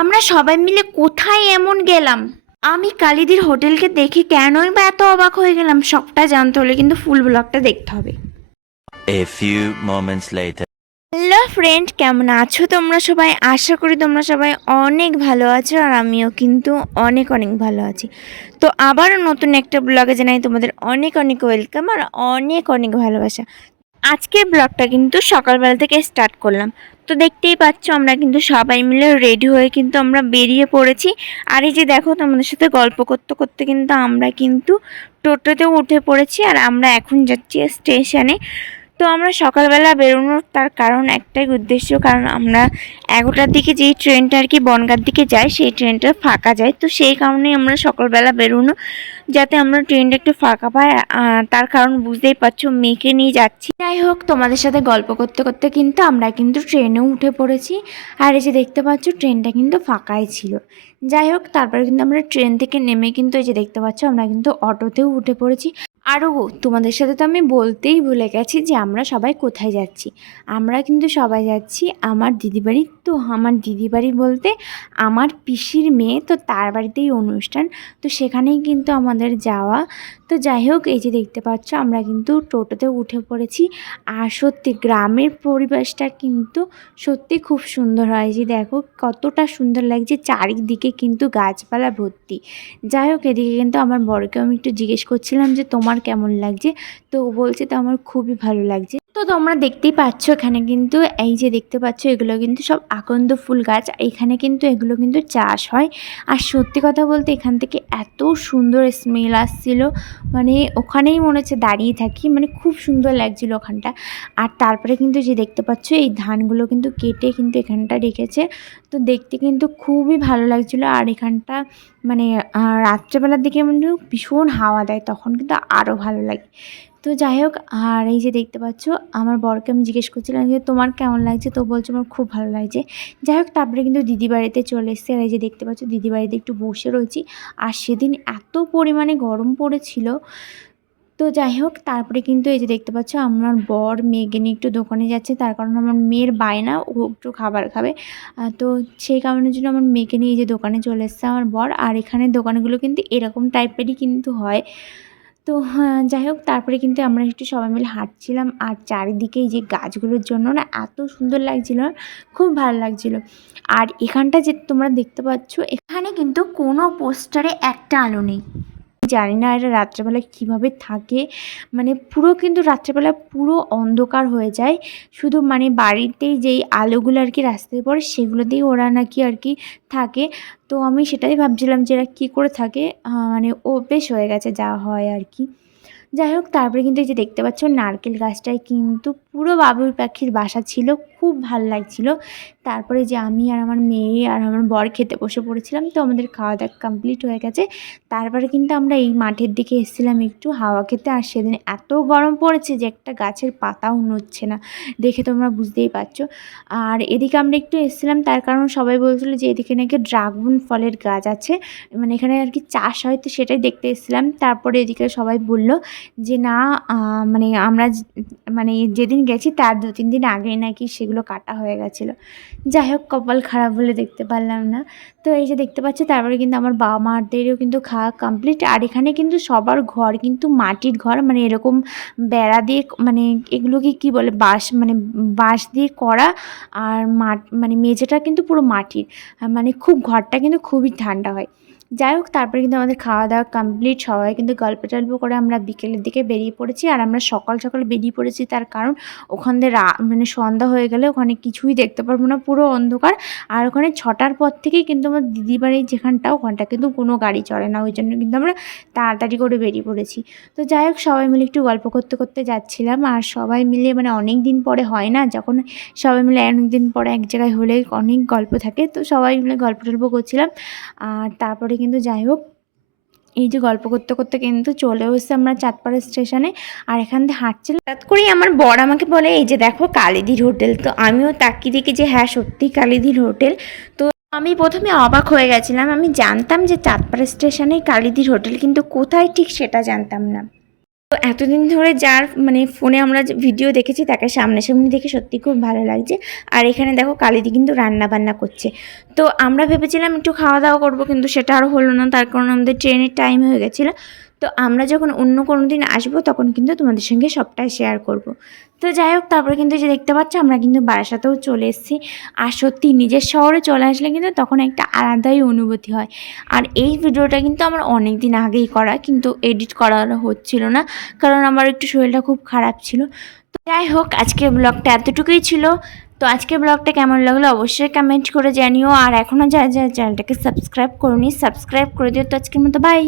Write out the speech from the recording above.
আমরা সবাই মিলে কোথায় এমন গেলাম? আমি কালিদির হোটেলকে দেখে কেনই বা এত অবাক হয়ে গেলাম সবটা জানতে হলে কিন্তু ফুল ব্লগটা দেখতে হবে। A few moments later. Hello friend কেমন আছো তোমরা সবাই? আশা করি তোমরা সবাই অনেক ভালো আছো আর আমিও কিন্তু অনেক অনেক ভালো আছি। তো আবারও নতুন একটা ব্লগে জানাই তোমাদের অনেক অনেক ওয়েলকাম আর অনেক অনেক ভালোবাসা। আজকের ব্লগটা কিন্তু সকালবেলা থেকে স্টার্ট করলাম। তো দেখতেই পাচ্ছ আমরা কিন্তু সবাই মিলে রেডি হয়ে কিন্তু আমরা বেরিয়ে পড়েছি। আর এই যে দেখো তোমাদের সাথে গল্প করতে করতে কিন্তু আমরা কিন্তু টোটোতেও উঠে পড়েছি আর আমরা এখন যাচ্ছি স্টেশনে তো আমরা সকালবেলা বেরোনোর তার কারণ একটাই উদ্দেশ্য, কারণ আমরা এগারোটার দিকে যেই ট্রেনটা আর কি বনগার দিকে যায়, সেই ট্রেনটা ফাঁকা যায়। তো সেই কারণেই আমরা সকালবেলা বেরোনো, যাতে আমরা ট্রেনটা একটু ফাঁকা পাই। তার কারণ বুঝতেই পারছ, মেয়েকে নিয়ে যাচ্ছি। যাই হোক, তোমাদের সাথে গল্প করতে করতে কিন্তু আমরা কিন্তু ট্রেনেও উঠে পড়েছি। আর এই যে দেখতে পাচ্ছ, ট্রেনটা কিন্তু ফাঁকাই ছিল। যাই হোক, তারপরে কিন্তু আমরা ট্রেন থেকে নেমে কিন্তু এই যে দেখতে পাচ্ছ, আমরা কিন্তু অটোতেও উঠে পড়েছি। আরও তোমাদের সাথে তো আমি বলতেই ভুলে গেছি যে আমরা সবাই কোথায় যাচ্ছি। আমরা কিন্তু সবাই যাচ্ছি আমার দিদি বাড়ি তো আমার দিদি বাড়ি বলতে আমার পিসির মেয়ে, তো তার বাড়িতেই অনুষ্ঠান। তো সেখানেই কিন্তু আমাদের যাওয়া তো যাই হোক এই যে দেখতে পাচ্ছ, আমরা কিন্তু টোটোতে উঠে পড়েছি। আর সত্যি গ্রামের পরিবেশটা কিন্তু সত্যি খুব সুন্দর হয়। যে দেখো, কতটা সুন্দর লাগছে চারিদিকে কিন্তু গাছপালা ভর্তি। যাই হোক এদিকে কিন্তু আমার বরকে আমি একটু জিজ্ঞেস করছিলাম যে, তোমার কেমন লাগছে? তো বলছে, তো আমার খুবই ভালো লাগছে। তো তোমরা দেখতেই পাচ্ছ এখানে কিন্তু, এই যে দেখতে পাচ্ছ এগুলো কিন্তু সব আকন্দ ফুল গাছ। এখানে কিন্তু এগুলো কিন্তু চাষ হয়। আর সত্যি কথা বলতে এখান থেকে এত সুন্দর স্মেল আসছিল। মানে ওখানেই মনে হচ্ছে দাঁড়িয়ে থাকি। মানে খুব সুন্দর লাগছিল ওখানটা। আর তারপরে কিন্তু যে দেখতে পাচ্ছ, এই ধানগুলো কিন্তু কেটে কিন্তু এখানটা রেখেছে। তো দেখতে কিন্তু খুবই ভালো লাগছিল। আর এখানটা মানে রাত্রেবেলার দিকে কিন্তু ভীষণ হাওয়া দেয়, তখন কিন্তু আরও ভালো লাগে। তো যাই হোক, আর এই যে দেখতে পাচ্ছ, আমার বরকে আমি জিজ্ঞেস করছিলাম যে, তোমার কেমন লাগছে? তো বলছো, আমার খুব ভালো লাগছে। যাই হোক, তারপরে কিন্তু দিদি বাড়িতে চলে এসছে। আর এই যে দেখতে পাচ্ছ, দিদি বাড়িতে একটু বসে রয়েছি। আর সেদিন এত পরিমাণে গরম পড়েছিল তো যাই হোক, তারপরে কিন্তু এই যে দেখতে পাচ্ছ, আমার বর মেয়েকে নিয়ে একটু দোকানে যাচ্ছে। তার কারণ আমার মেয়ের বায়না, ও একটু খাবার খাবে। তো সেই কারণের জন্য আমার মেয়েকে নিয়ে এই যে দোকানে চলে এসছে আমার বর। আর এখানে দোকানগুলো কিন্তু এরকম টাইপেরই কিন্তু হয়। তো যাই হোক, তারপরে কিন্তু আমরা একটু সবাই মিলে হাঁটছিলাম। আর চারিদিকে এই যে গাছগুলোর জন্য না এত সুন্দর লাগছিল, খুব ভালো লাগছিল। আর এখানটা যে তোমরা দেখতে পাচ্ছ, এখানে কিন্তু কোনো পোস্টারে একটা আলো নেই। জানি না এরা রাত্রেবেলা কীভাবে থাকে। মানে পুরো কিন্তু রাত্রেবেলা পুরো অন্ধকার হয়ে যায়। শুধু মানে বাড়িতেই যেই আলোগুলো আর কি রাস্তায় পড়ে সেগুলোতেই ওরা নাকি আর কি থাকে। তো আমি সেটাই ভাবছিলাম যে এরা কী করে থাকে। মানে অভ্যেস হয়ে গেছে যা হয় আর কি। যাই হোক, তারপরে কিন্তু এই যে দেখতে পাচ্ছ, নারকেল গাছটায় কিন্তু পুরো বাবুই পাখির বাসা ছিল, খুব ভালো লাগছিল। তারপরে যে আমি আর আমার মেয়ে আর আমার বর খেতে বসে পড়েছিলাম, তো আমাদের খাওয়া দাওয়া কমপ্লিট হয়ে গেছে। তারপরে কিন্তু আমরা এই মাঠের দিকে এসেছিলাম একটু হাওয়া খেতে, আর সেদিন এত গরম পড়েছে যে একটা গাছের পাতাও নড়ছে না, দেখে তোমরা বুঝতেই পারছ। আর এদিকে আমরা একটু এসেছিলাম, তার কারণ সবাই বলছিল যে এদিকে নাকি ড্রাগন ফলের গাছ আছে মানে এখানে আর কি চাষ হয়, তো সেটাই দেখতে এসেছিলাম। তারপরে এদিকে সবাই বলল যে না মানে আমরা মানে যেদিন গেছি তার দু তিন দিন আগেই নাকি সেগুলো কাটা হয়ে গেছিল। যাই হোক, কপাল খারাপ বলে দেখতে পারলাম না। তো এই যে দেখতে পাচ্ছ, তারপরে কিন্তু আমার বাবা মাদেরও কিন্তু খাওয়া কমপ্লিট আর এখানে কিন্তু সবার ঘর কিন্তু মাটির ঘর মানে এরকম বেড়া দিয়ে মানে এগুলোকে কি বলে, বাঁশ মানে বাঁশ দিয়ে করা, আর মাট মানে মেঝেটা কিন্তু পুরো মাটির। মানে খুব, ঘরটা কিন্তু খুবই ঠান্ডা হয়। যাই হোক, তারপরে কিন্তু আমাদের খাওয়া দাওয়া কমপ্লিট সবাই কিন্তু গল্প টল্প করে আমরা বিকেলের দিকে বেরিয়ে পড়েছি। আর আমরা সকাল সকাল বেরিয়ে পড়েছি তার কারণ ওখান মানে সন্ধ্যা হয়ে গেলে ওখানে কিছুই দেখতে পারব না, পুরো অন্ধকার। আর ওখানে ছটার পর থেকেই কিন্তু আমার দিদি বাড়ির যেখানটা, ওখানটা কিন্তু কোনো গাড়ি চলে না। ওই জন্য কিন্তু আমরা তাড়াতাড়ি করে বেরিয়ে পড়েছি। তো যাই হোক, সবাই মিলে একটু গল্প করতে করতে যাচ্ছিলাম। আর সবাই মিলে মানে অনেক দিন পরে হয় না, যখন সবাই মিলে অনেক দিন পরে এক জায়গায় হলে অনেক গল্প থাকে। তো সবাই মিলে গল্প টল্প করছিলাম। আর তারপরে কিন্তু যাই হোক, এই যে গল্প করতে করতে কিন্তু চলে এসেছে আমরা চাঁদপাড়া স্টেশনে। আর এখান থেকে হাঁটছিলাম। হঠাৎ করেই আমার বর আমাকে বলে, এই যে দেখো কালিদির হোটেল। তো আমিও তাকিয়ে দেখি যে হ্যাঁ সত্যি কালিদির হোটেল। তো আমি প্রথমে অবাক হয়ে গেছিলাম। আমি জানতাম যে চাঁদপাড়া স্টেশনে কালিদির হোটেল, কিন্তু কোথায় ঠিক সেটা জানতাম না। তো এতদিন ধরে যার মানে ফোনে আমরা ভিডিও দেখেছি, তাকে সামনাসামনি দেখে সত্যি খুব ভালো লাগছে। আর এখানে দেখো কালিদি কিন্তু রান্না বান্না করছে। তো আমরা ভেবেছিলাম একটু খাওয়া দাওয়া করব, কিন্তু সেটা আর হলো না। তার কারণ আমাদের ট্রেনের টাইম হয়ে গেছিল। তো আমরা যখন অন্য কোনো দিন আসব, তখন কিন্তু তোমাদের সঙ্গে সবটাই শেয়ার করব। তো যাই হোক, তারপরে কিন্তু যে দেখতে পাচ্ছ, আমরা কিন্তু বারাসাতেও চলে এসেছি। আর সত্যি নিজের শহরে চলে আসলে কিন্তু তখন একটা আলাদাই অনুভূতি হয়। আর এই ভিডিওটা কিন্তু আমার অনেক দিন আগেই করা, কিন্তু এডিট করা হচ্ছিল না, কারণ আমার একটু শরীরটা খুব খারাপ ছিল। তো যাই হোক, আজকের ব্লগটা এতটুকুই ছিল। তো আজকের ব্লগটা কেমন লাগল অবশ্যই কমেন্ট করে জানিও। আর এখনও যা যা চ্যানেলটাকে সাবস্ক্রাইব করনি সাবস্ক্রাইব করে দিও। তো আজকের মতো বাই